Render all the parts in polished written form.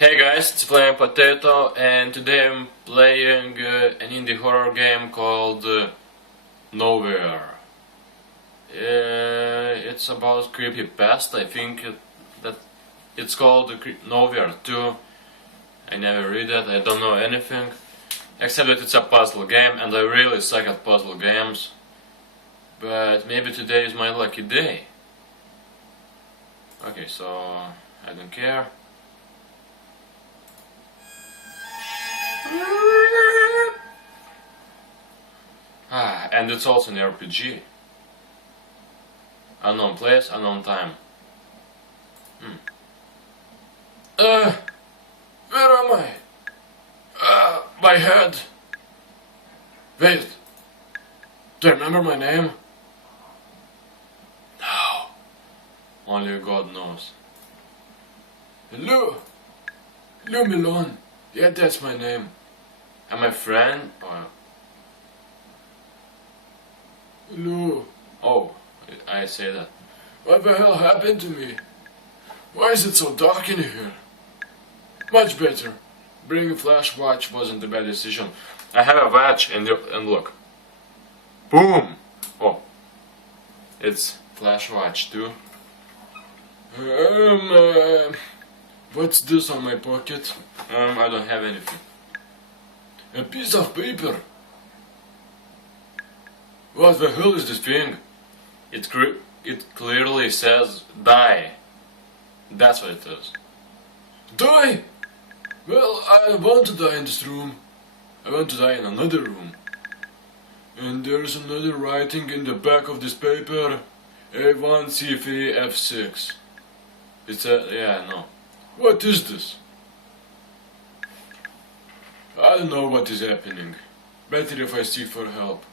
Hey guys, it's Flaming Potato, and today I'm playing an indie horror game called Nowhere. It's about creepypasta. I think that it's called Nowhere 2. I never read it, I don't know anything. Except that it's a puzzle game, and I really suck at puzzle games. But maybe today is my lucky day. Okay, so I don't care. And it's also an RPG. Unknown place, unknown time. Where am I? My head. Wait. Do you remember my name? No. Only God knows. Hello. Hello, Milan. Yeah, that's my name. Am I friend? Or... Hello. Oh, I say that. What the hell happened to me? Why is it so dark in here? Much better. Bringing a flash watch wasn't a bad decision. I have a watch and look. Boom! Oh. It's flash watch too. What's this on my pocket? I don't have anything. A piece of paper. What the hell is this thing? It clearly says die. That's what it is. Die? Well, I want to die in this room. I want to die in another room. And there's another writing in the back of this paper. A1, C3, F6. It's no. What is this? I don't know what is happening. Better if I seek for help.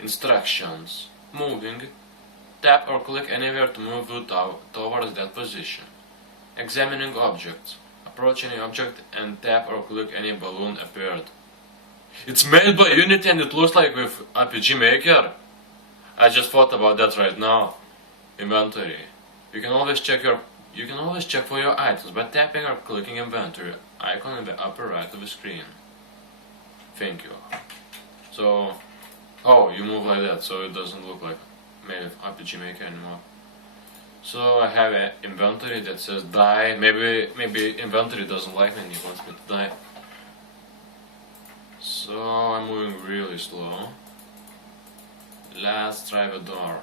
Instructions. Moving. Tap or click anywhere to move towards that position. Examining objects. Approach any object and tap or click any balloon appeared. It's made by Unity and it looks like with RPG Maker. I just thought about that right now. Inventory. You can always check for your items by tapping or clicking inventory icon in the upper right of the screen. Thank you. So, oh, you move like that, so it doesn't look like made of RPG Maker anymore. So I have an inventory that says die. Maybe inventory doesn't like me and he wants me to die. So I'm moving really slow. Let's try the door.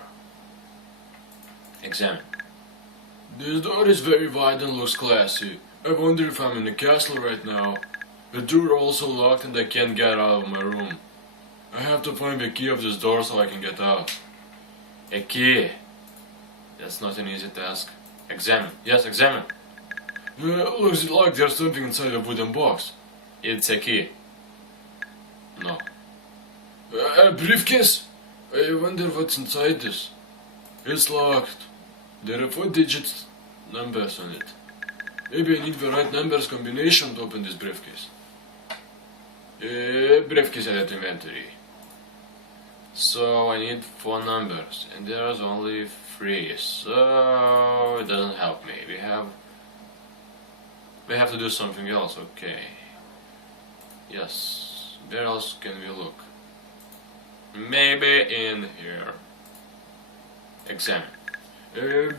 Examine. This door is very wide and looks classy. I wonder if I'm in a castle right now. The door also locked and I can't get out of my room. I have to find the key of this door so I can get out. A key. That's not an easy task. Examine. Yes, examine. Looks like there's something inside a wooden box. It's a key. No. A briefcase? I wonder what's inside this. It's locked. There are 4-digit numbers on it. Maybe I need the right numbers combination to open this briefcase. Briefcase at inventory. So I need 4 numbers, and there's only 3, so it doesn't help me. We have to do something else. Okay. Yes. Where else can we look? Maybe in here. Examine.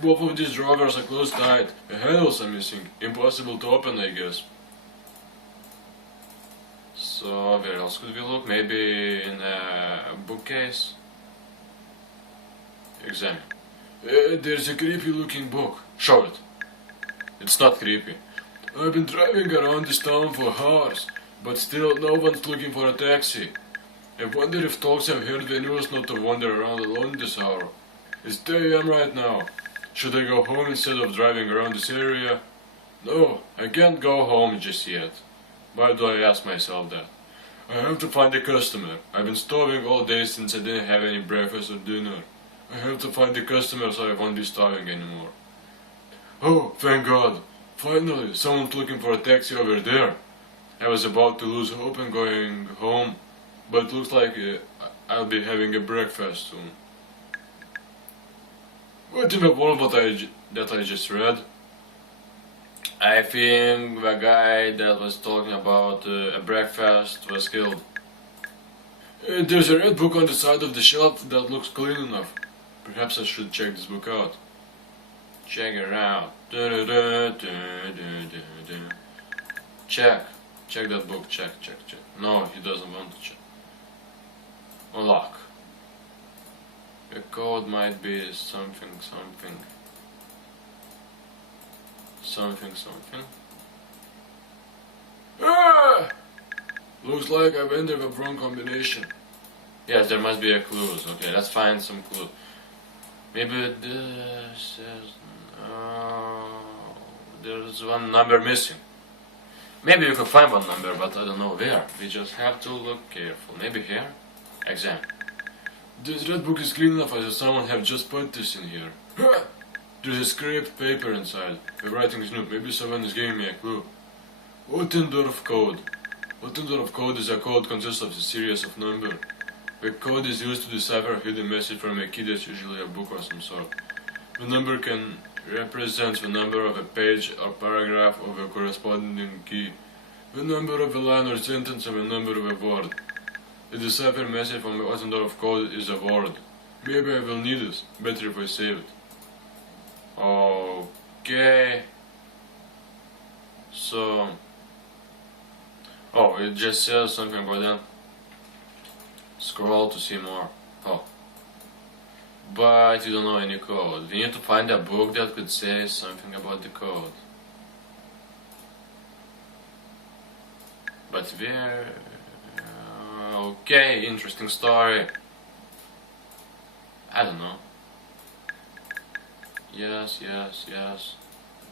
Both of these drawers are closed tight. The handles are missing. Impossible to open, I guess. So where else could we look? Maybe in a bookcase? Examine. There's a creepy looking book. Show it. It's not creepy. I've been driving around this town for hours, but still no one's looking for a taxi. I wonder if dogs have heard the news not to wander around alone this hour. It's 3 AM right now. Should I go home instead of driving around this area? No, I can't go home just yet. Why do I ask myself that? I have to find a customer. I've been starving all day since I didn't have any breakfast or dinner. I have to find a customer so I won't be starving anymore. Oh, thank God. Finally, someone's looking for a taxi over there. I was about to lose hope and going home, but it looks like I'll be having a breakfast soon. What in the world that I just read? I think the guy that was talking about a breakfast was killed. There's a red book on the side of the shelf that looks clean enough. Perhaps I should check this book out. Check it out. Check. Check that book. Check. No, he doesn't want to check. Unlock. The code might be something. Ah! Looks like I've entered the wrong combination. Yes, there must be a clues. Okay, let's find some clue. Maybe this is... there's one number missing. Maybe we can find one number, but I don't know where. We just have to look careful. Maybe here? Exam. This red book is clean enough as if someone have just put this in here. There's a scraped paper inside. The writing is new. Maybe someone is giving me a clue. Ottendorf code. Ottendorf code is a code consists of a series of numbers. The code is used to decipher a hidden message from a key that's usually a book of some sort. The number can represent the number of a page or paragraph of a corresponding key, the number of a line or sentence, and the number of a word. The deciphered message from the Ottendorf code is a word. Maybe I will need this. Better if I save it. Okay. So... oh, it just says something about that. Scroll to see more. Oh. But you don't know any code. We need to find a book that could say something about the code. But where... okay, interesting story. I don't know. Yes.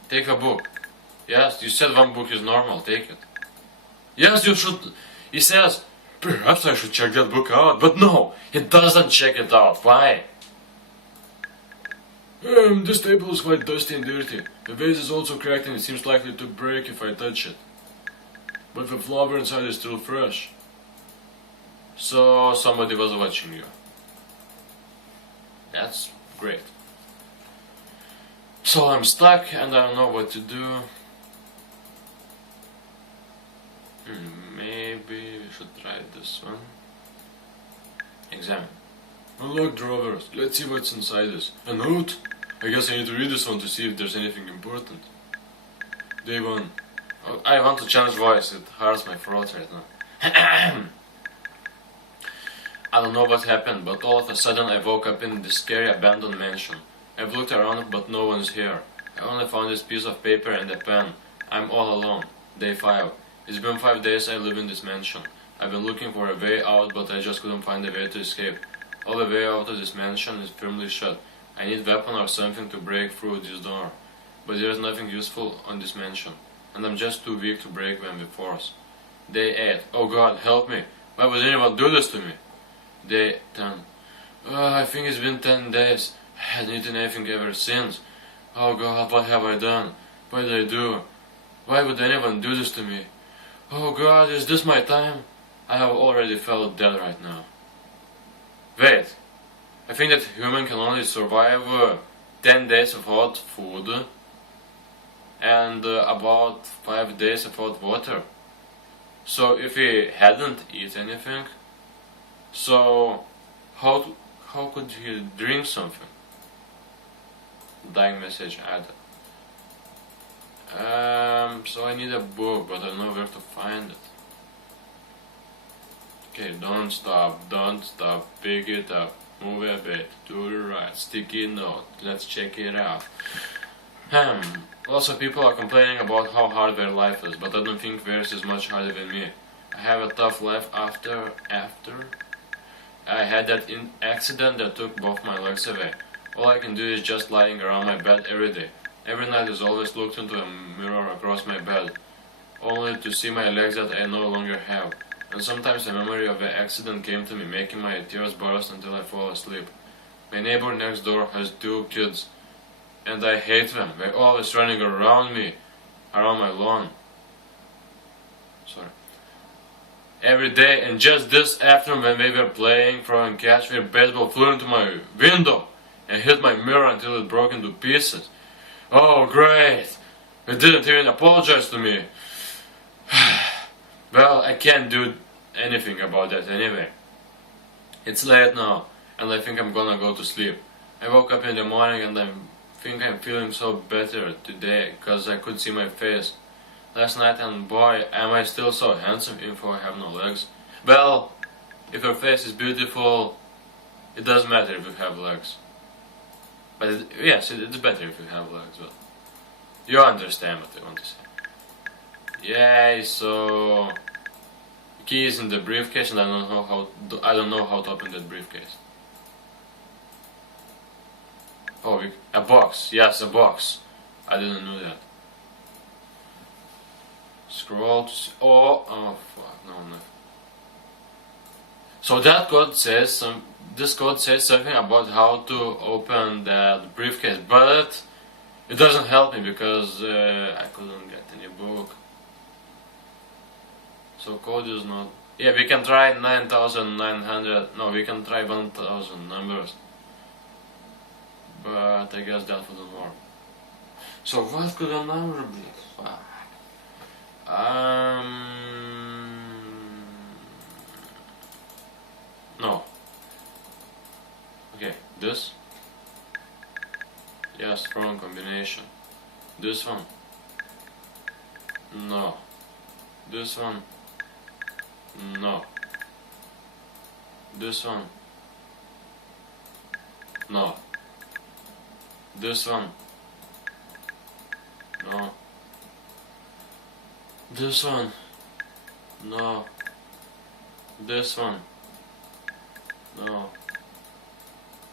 Take a book. Yes, you said one book is normal, take it. Yes, you should. He says, perhaps I should check that book out. But no, he doesn't check it out. Why? This table is quite dusty and dirty. The vase is also cracked and it seems likely to break if I touch it. But the flower inside is still fresh. So somebody was watching you. That's great. So I'm stuck and I don't know what to do. Maybe we should try this one. Examine. Unlock drawers. Let's see what's inside this. A note? I guess I need to read this one to see if there's anything important. Day 1. Oh, I want to change voice. It hurts my throat right now. I don't know what happened, but all of a sudden I woke up in this scary abandoned mansion. I've looked around but no one's here. I only found this piece of paper and a pen. I'm all alone. Day 5. It's been 5 days I live in this mansion. I've been looking for a way out, but I just couldn't find a way to escape. All the way out of this mansion is firmly shut. I need a weapon or something to break through this door. But there is nothing useful on this mansion, and I'm just too weak to break them with force. Day 8. Oh God, help me. Why would anyone do this to me? Day 10. I think it's been 10 days. I hadn't eaten anything ever since. Oh God, what have I done? What did I do? Why would anyone do this to me? Oh God, is this my time? I have already felt dead right now. Wait, I think that human can only survive 10 days without food and about 5 days without water. So if he hadn't eaten anything, so how could he drink something? Dying message added. So I need a book, but I don't know where to find it. Okay, don't stop, pick it up, move a bit, to the right, sticky note, let's check it out. Lots of people are complaining about how hard their life is, but I don't think theirs is much harder than me. I have a tough life after I had that accident that took both my legs away. All I can do is just lying around my bed every day. Every night is always looked into a mirror across my bed, only to see my legs that I no longer have. And sometimes the memory of the accident came to me, making my tears burst until I fall asleep. My neighbor next door has 2 kids, and I hate them. They're always running around me, around my lawn. Every day, and just this afternoon when they were playing, throwing catch, their baseball flew into my window and hit my mirror until it broke into pieces. Oh, great! He didn't even apologize to me. Well, I can't do anything about that anyway. It's late now, and I think I'm gonna go to sleep. I woke up in the morning and I think I'm feeling so better today, because I could see my face last night, and boy, am I still so handsome even though I have no legs. Well, if your face is beautiful, it doesn't matter if you have legs. But yes, it's better if you have legs, but you understand what I want to say. Yay, so key is in the briefcase, and I don't know how to open that briefcase. Oh, a box. Yes, a box. I didn't know that. Scroll to see. Oh fuck, no. So that code says this code says something about how to open that briefcase, but it doesn't help me because I couldn't get any book. So code is not. Yeah, we can try 9,900. No, we can try 1,000 numbers, but I guess that wouldn't work. So what could a number be? Fuck. No. Okay, this. Yes, strong combination. This one. No. This one. No. This one. No. This one. No. This one. No. This one. No.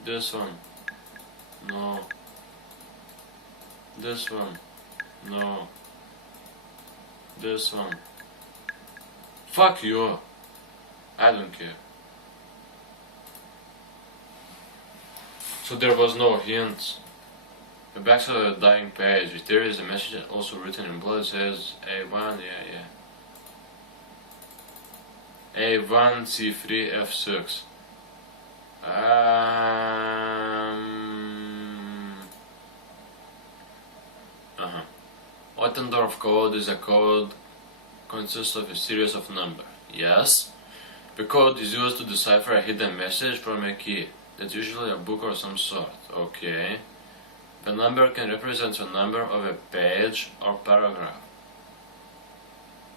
This one. No. This one. No. This one. Fuck you. I don't care. So there was no hints. The backside of the dying page, if there is a message also written in blood, says A1, yeah. A1, C3, F6. Ottendorff code is a code consists of a series of numbers. Yes. The code is used to decipher a hidden message from a key. That's usually a book or some sort. Okay. The number can represent the number of a page or paragraph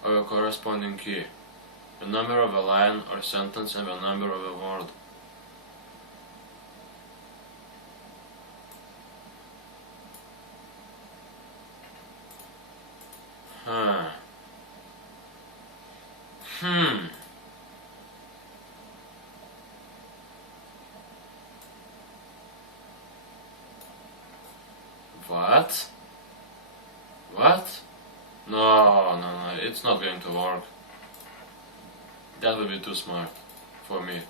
of a corresponding key, the number of a line or sentence, and the number of a word. What? What? No, it's not going to work. That would be too smart for me.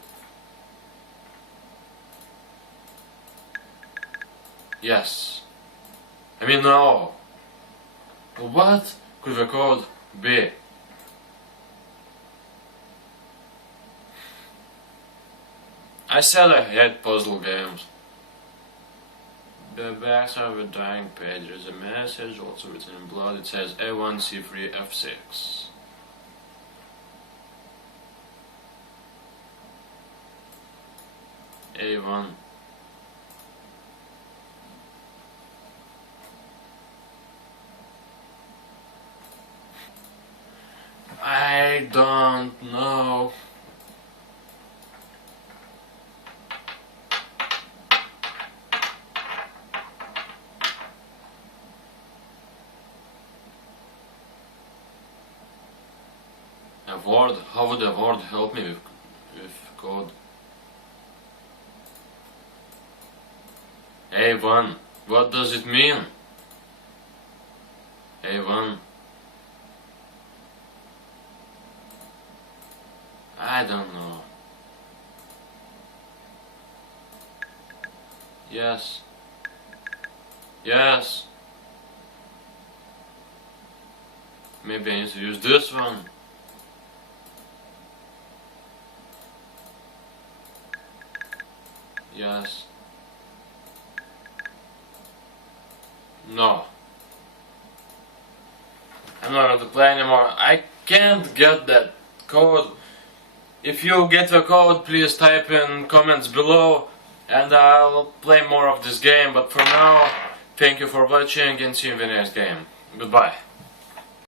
Yes. I mean, no. What could the code be? I said I hate puzzle games. The backside of a dying page, there is a message also written in blood. It says A1, C3, F6. A1. I don't know. A word? How would a word help me with code? A1. What does it mean? A1. I don't know. Yes. Yes. Maybe I need to use this one. Yes. No. I'm not going to play anymore. I can't get that code. If you get the code, please type in comments below and I'll play more of this game. But for now, thank you for watching and see you in the next game. Goodbye.